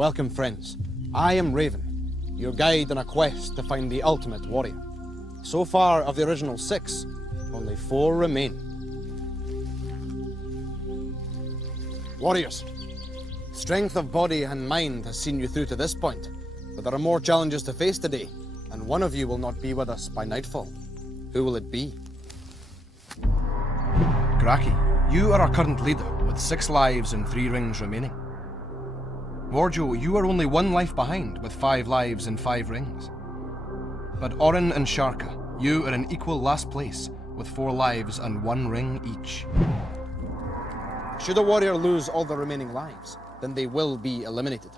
Welcome, friends. I am Raven, your guide on a quest to find the ultimate warrior. So far, of the original 6, only 4 remain. Warriors, strength of body and mind has seen you through to this point, but there are more challenges to face today, and one of you will not be with us by nightfall. Who will it be? Graki, you are our current leader, with 6 lives and 3 rings remaining. Warjo, you are only 1 life behind, with 5 lives and 5 rings. But Orin and Sharka, you are in equal last place, with 4 lives and 1 ring each. Should a warrior lose all the remaining lives, then they will be eliminated.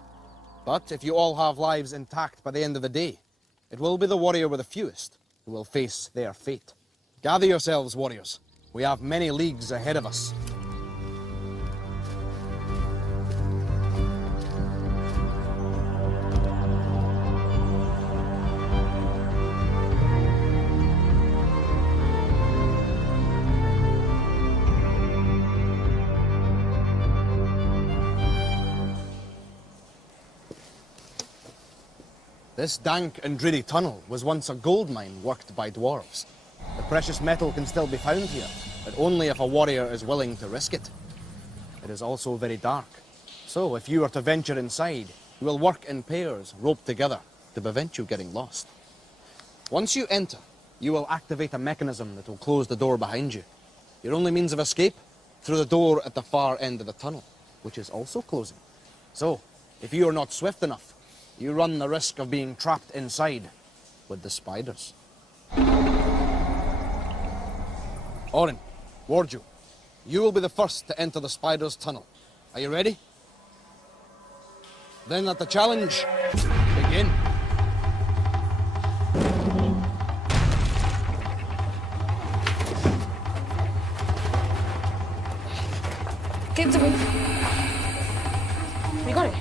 But if you all have lives intact by the end of the day, it will be the warrior with the fewest who will face their fate. Gather yourselves, warriors. We have many leagues ahead of us. This dank and dreary tunnel was once a gold mine worked by dwarves. The precious metal can still be found here, but only if a warrior is willing to risk it. It is also very dark, so if you are to venture inside, you will work in pairs, roped together, to prevent you getting lost. Once you enter, you will activate a mechanism that will close the door behind you. Your only means of escape? Through the door at the far end of the tunnel, which is also closing. So, if you are not swift enough, you run the risk of being trapped inside with the spiders. Orin, Warjo, you will be the first to enter the spider's tunnel. Are you ready? Then let the challenge begin. Get to me. You got it.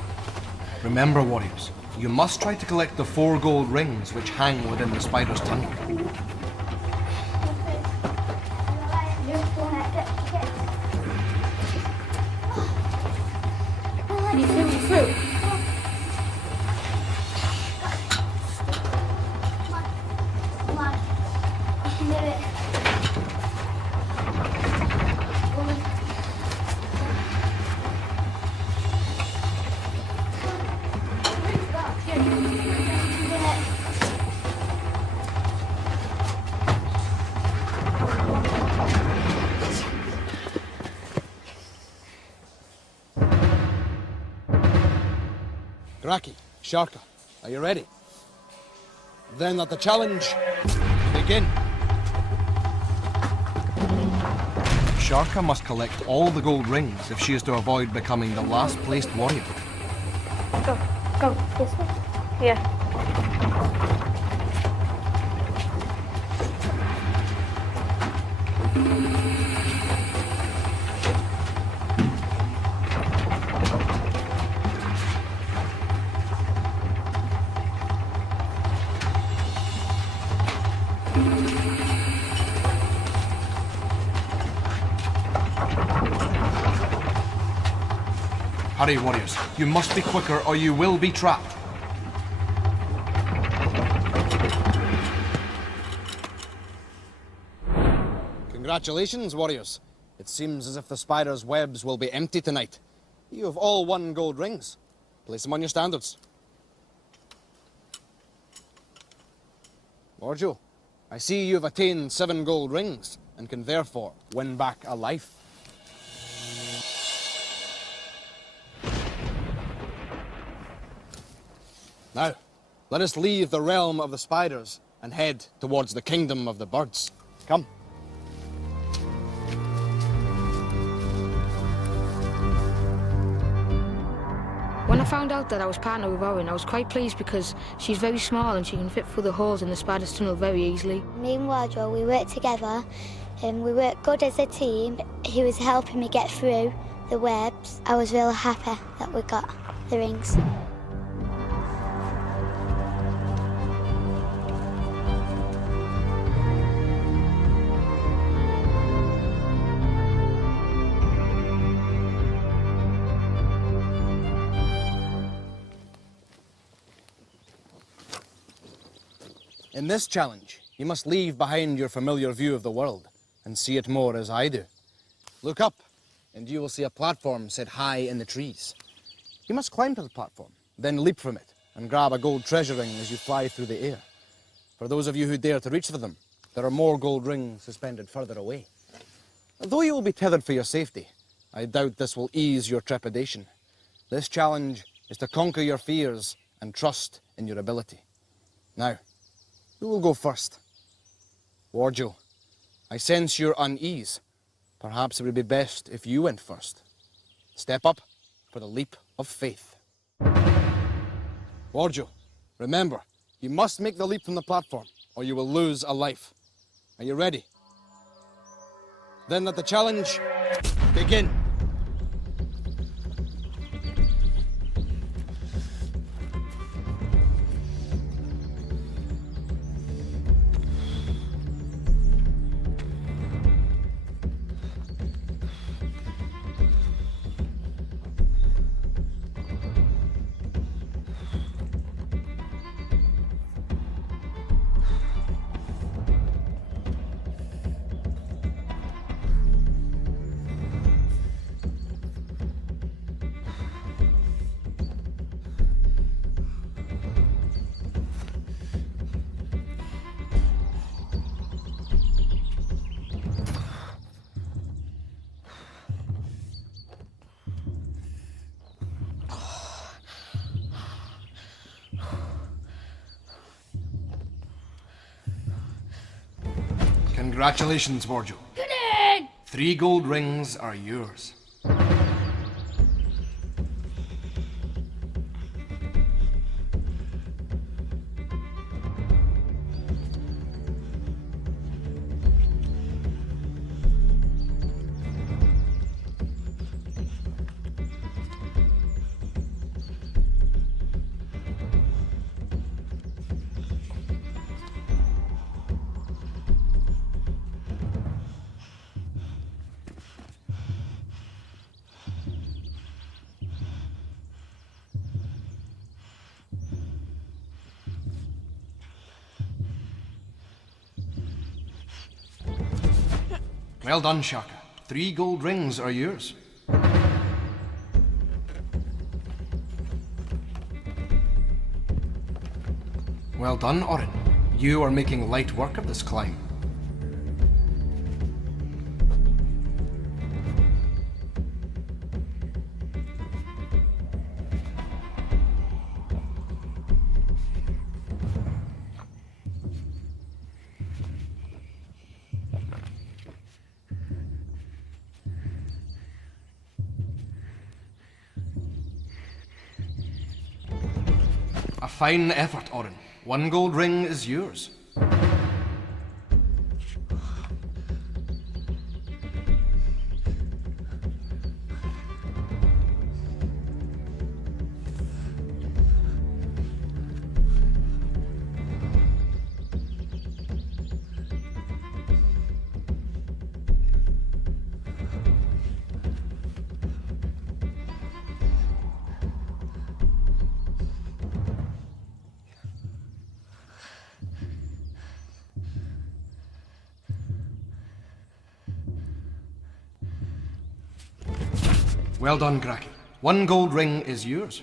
Remember, warriors, you must try to collect the 4 gold rings which hang within the spider's tunnel. You through. Come on. You can do it. Graki, Sharka, are you ready? Then let the challenge begin. Sharka must collect all the gold rings if she is to avoid becoming the last placed warrior. Go. This way? Yeah. Hurry, warriors. You must be quicker or you will be trapped. Congratulations, warriors. It seems as if the spider's webs will be empty tonight. You have all won gold rings. Place them on your standards. Warjo, I see you have attained 7 gold rings and can therefore win back a life. Now, let us leave the realm of the spiders and head towards the kingdom of the birds. Come. When I found out that I was partnered with Orin, I was quite pleased because she's very small and she can fit through the holes in the spider's tunnel very easily. Me and Warjo, we worked together and we worked good as a team. He was helping me get through the webs. I was real happy that we got the rings. In this challenge, you must leave behind your familiar view of the world and see it more as I do. Look up, and you will see a platform set high in the trees. You must climb to the platform, then leap from it and grab a gold treasure ring as you fly through the air. For those of you who dare to reach for them, there are more gold rings suspended further away. Though you will be tethered for your safety, I doubt this will ease your trepidation. This challenge is to conquer your fears and trust in your ability. Now, who will go first? Warjo, I sense your unease. Perhaps it would be best if you went first. Step up for the leap of faith. Warjo, remember, you must make the leap from the platform or you will lose a life. Are you ready? Then let the challenge begin. Congratulations, Warjo. 3 gold rings are yours. Well done, Shaka. 3 gold rings are yours. Well done, Orin. You are making light work of this climb. A fine effort, Orin. 1 gold ring is yours. Well done, Graki. 1 gold ring is yours.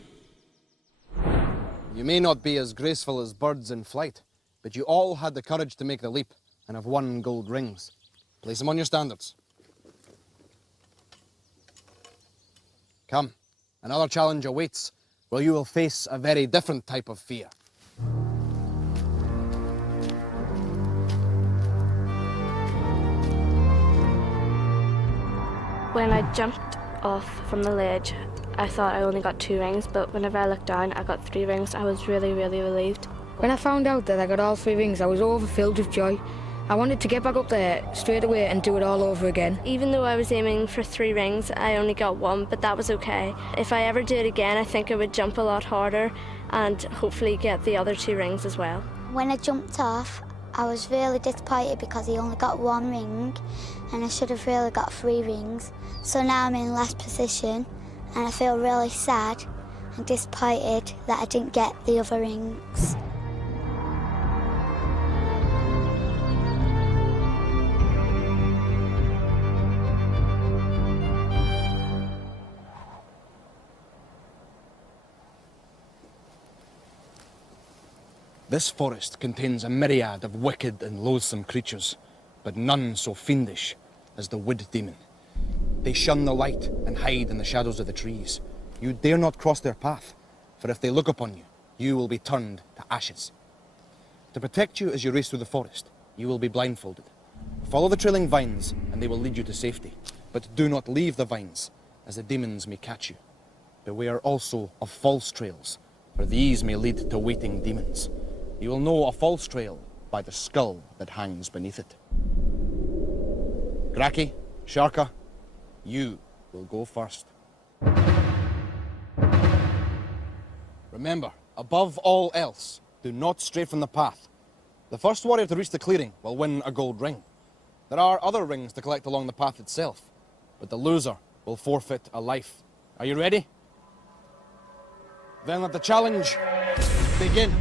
You may not be as graceful as birds in flight, but you all had the courage to make the leap and have 1 gold rings. Place them on your standards. Come, another challenge awaits, where you will face a very different type of fear. When I jumped off from the ledge, I thought I only got 2 rings, but whenever I looked down, I got 3 rings. I was really, really relieved. When I found out that I got all 3 rings, I was overfilled with joy. I wanted to get back up there straight away and do it all over again. Even though I was aiming for 3 rings, I only got 1, but that was okay. If I ever do it again, I think I would jump a lot harder and hopefully get the other 2 rings as well. When I jumped off, I was really disappointed because he only got 1 ring and I should have really got 3 rings. So now I'm in last position and I feel really sad and disappointed that I didn't get the other rings. This forest contains a myriad of wicked and loathsome creatures, but none so fiendish as the wood demon. They shun the light and hide in the shadows of the trees. You dare not cross their path, for if they look upon you, you will be turned to ashes. To protect you as you race through the forest, you will be blindfolded. Follow the trailing vines, and they will lead you to safety. But do not leave the vines, as the demons may catch you. Beware also of false trails, for these may lead to waiting demons. You will know a false trail by the skull that hangs beneath it. Graki, Sharka, you will go first. Remember, above all else, do not stray from the path. The first warrior to reach the clearing will win a gold ring. There are other rings to collect along the path itself, but the loser will forfeit a life. Are you ready? Then let the challenge begin.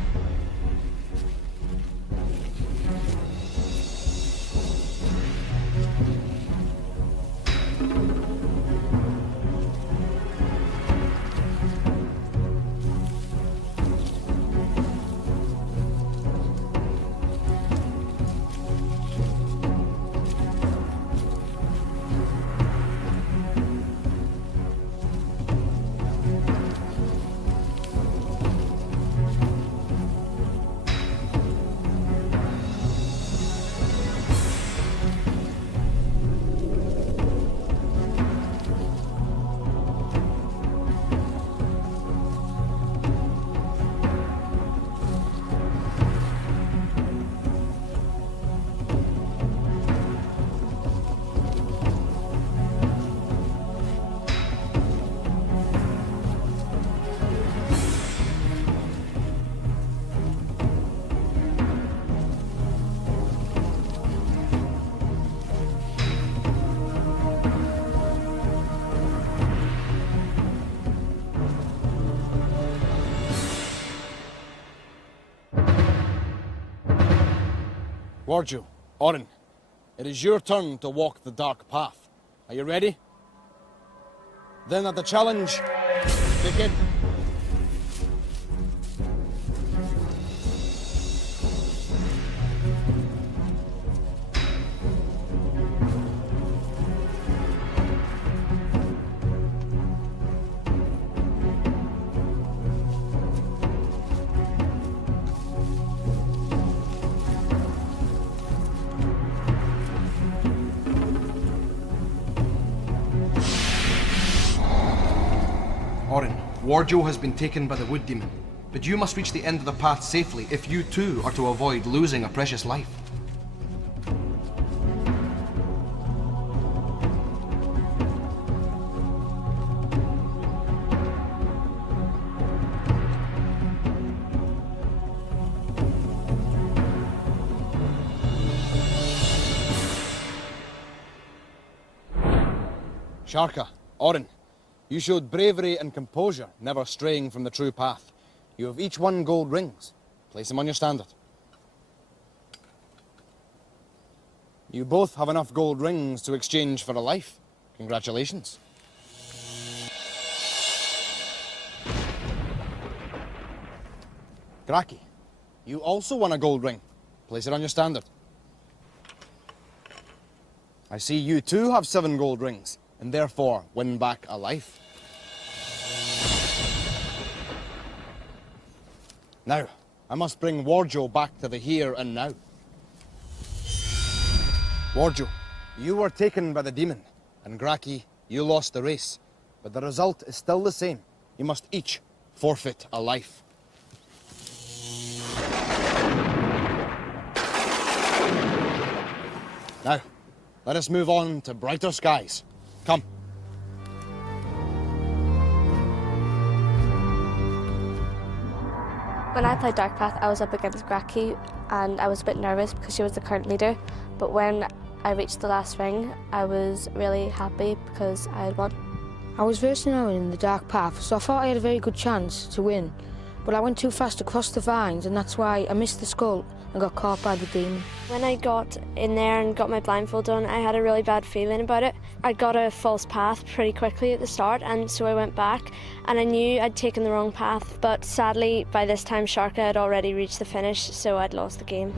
Warjo, Orin, it is your turn to walk the dark path. Are you ready? Then let the challenge begin. Orin, Warjo has been taken by the wood demon, but you must reach the end of the path safely if you too are to avoid losing a precious life. Sharka, Orin, you showed bravery and composure, never straying from the true path. You have each won gold rings. Place them on your standard. You both have enough gold rings to exchange for a life. Congratulations. Graki, you also won a gold ring. Place it on your standard. I see you too have 7 gold rings, and therefore win back a life. Now, I must bring Warjo back to the here and now. Warjo, you were taken by the demon, and Graki, you lost the race. But the result is still the same. You must each forfeit a life. Now, let us move on to brighter skies. Come. When I played Dark Path, I was up against Graki and I was a bit nervous because she was the current leader. But when I reached the last ring, I was really happy because I had won. I was versing Owen in the Dark Path, so I thought I had a very good chance to win. but I went too fast across the vines, and that's why I missed the skull and got caught by the demon. When I got in there and got my blindfold on, I had a really bad feeling about it. I got a false path pretty quickly at the start, and so I went back, and I knew I'd taken the wrong path, but sadly by this time Sharka had already reached the finish, so I'd lost the game.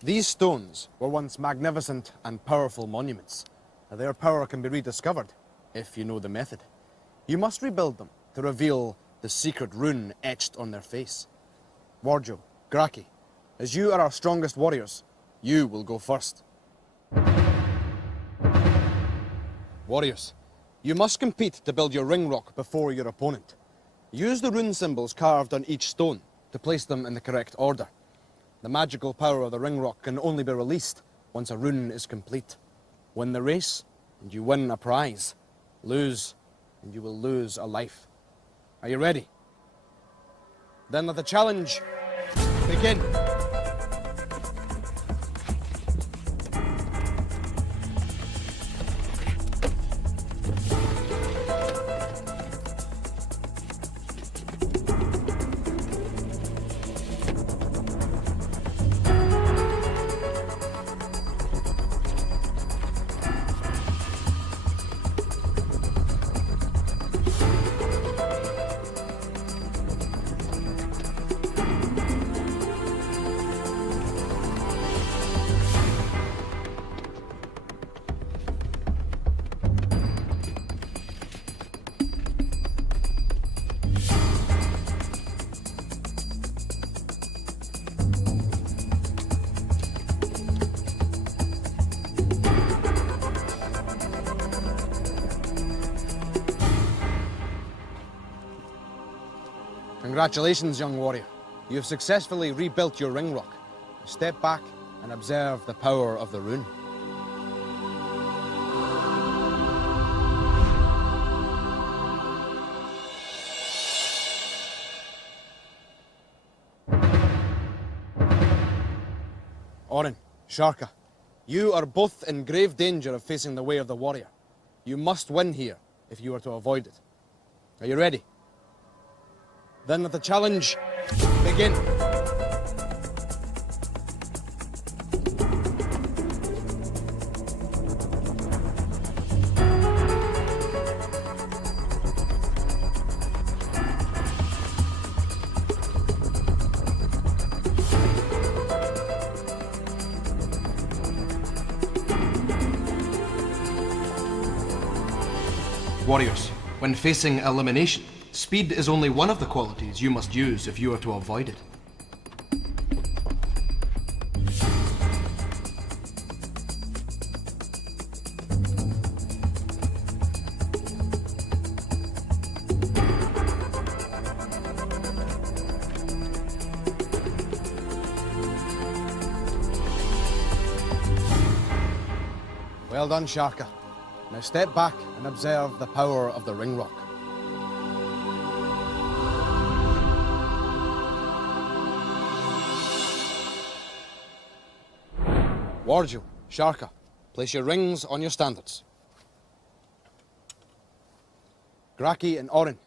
These stones were once magnificent and powerful monuments. Their power can be rediscovered if you know the method. You must rebuild them to reveal the secret rune etched on their face. Warjo, Graki, as you are our strongest warriors, you will go first. Warriors, you must compete to build your ring rock before your opponent. Use the rune symbols carved on each stone to place them in the correct order. The magical power of the ring rock can only be released once a rune is complete. Win the race, and you win a prize. Lose, and you will lose a life. Are you ready? Then let the challenge begin. Congratulations, young warrior. You have successfully rebuilt your ring rock. Step back and observe the power of the rune. Orin, Sharka, you are both in grave danger of facing the way of the warrior. You must win here if you are to avoid it. Are you ready? Then let the challenge begin. Warriors, when facing elimination, speed is only one of the qualities you must use if you are to avoid it. Well done, Sharka. Now step back and observe the power of the ring rock. Warjo, Sharka, place your rings on your standards. Graki and Orin,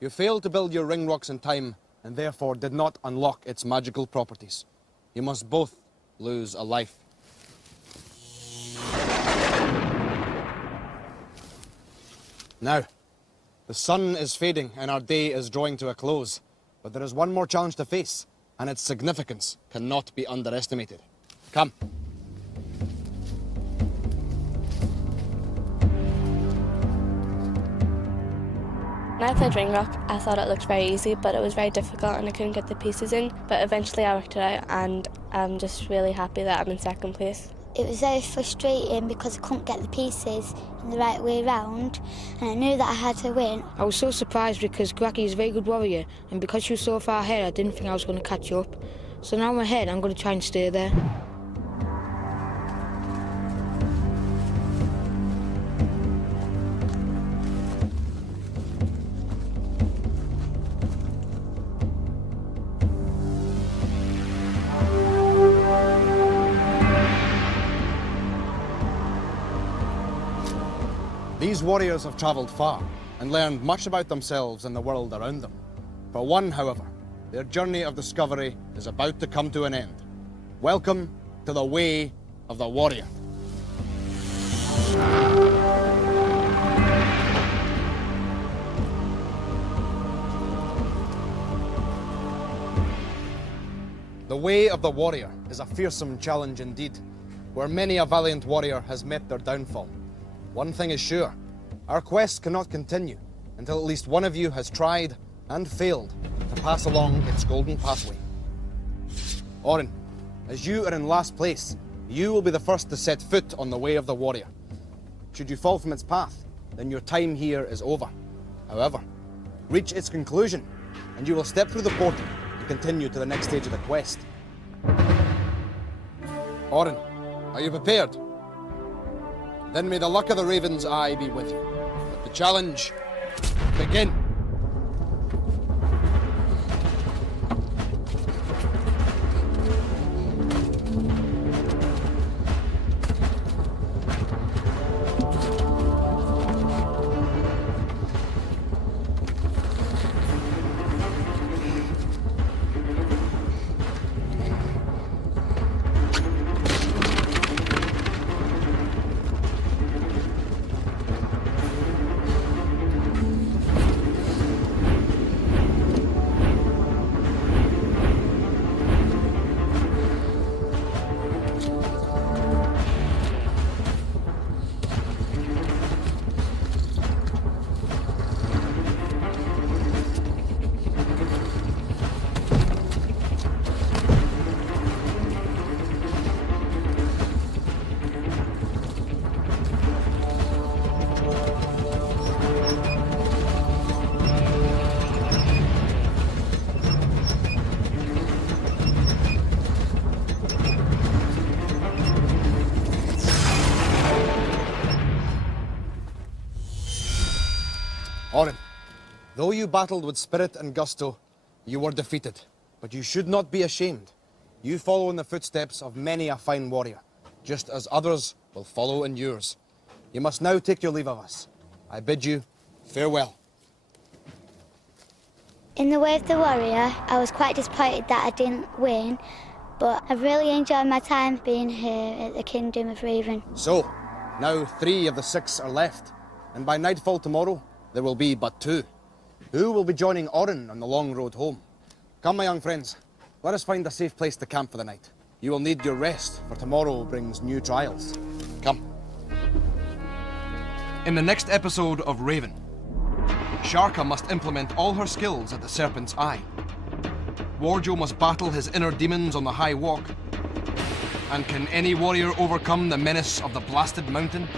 you failed to build your ring rocks in time and therefore did not unlock its magical properties. You must both lose a life. Now, the sun is fading and our day is drawing to a close, but there is one more challenge to face, and its significance cannot be underestimated. Come. When I played Ring Rock, I thought it looked very easy, but it was very difficult and I couldn't get the pieces in. But eventually I worked it out, and I'm just really happy that I'm in second place. It was very frustrating because I couldn't get the pieces in the right way round, and I knew that I had to win. I was so surprised because Graki is a very good warrior, and because she was so far ahead, I didn't think I was going to catch up. So now I'm ahead, I'm going to try and stay there. These warriors have travelled far and learned much about themselves and the world around them. For one, however, their journey of discovery is about to come to an end. Welcome to the way of the warrior. The way of the warrior is a fearsome challenge indeed, where many a valiant warrior has met their downfall. One thing is sure, our quest cannot continue until at least one of you has tried and failed to pass along its golden pathway. Oren, as you are in last place, you will be the first to set foot on the way of the warrior. Should you fall from its path, then your time here is over. However, reach its conclusion, and you will step through the portal and continue to the next stage of the quest. Oren, are you prepared? Then may the luck of the Raven's Eye be with you. Let the challenge begin. Oren, though you battled with spirit and gusto, you were defeated. But you should not be ashamed. You follow in the footsteps of many a fine warrior, just as others will follow in yours. You must now take your leave of us. I bid you farewell. In the way of the warrior, I was quite disappointed that I didn't win, but I've really enjoyed my time being here at the Kingdom of Raven. So, now 3 of the 6 are left, and by nightfall tomorrow, there will be but 2. Who will be joining Oren on the long road home? Come, my young friends, let us find a safe place to camp for the night. You will need your rest, for tomorrow brings new trials. Come. In the next episode of Raven, Sharka must implement all her skills at the Serpent's Eye. Warjo must battle his inner demons on the High Walk. And can any warrior overcome the menace of the Blasted Mountain?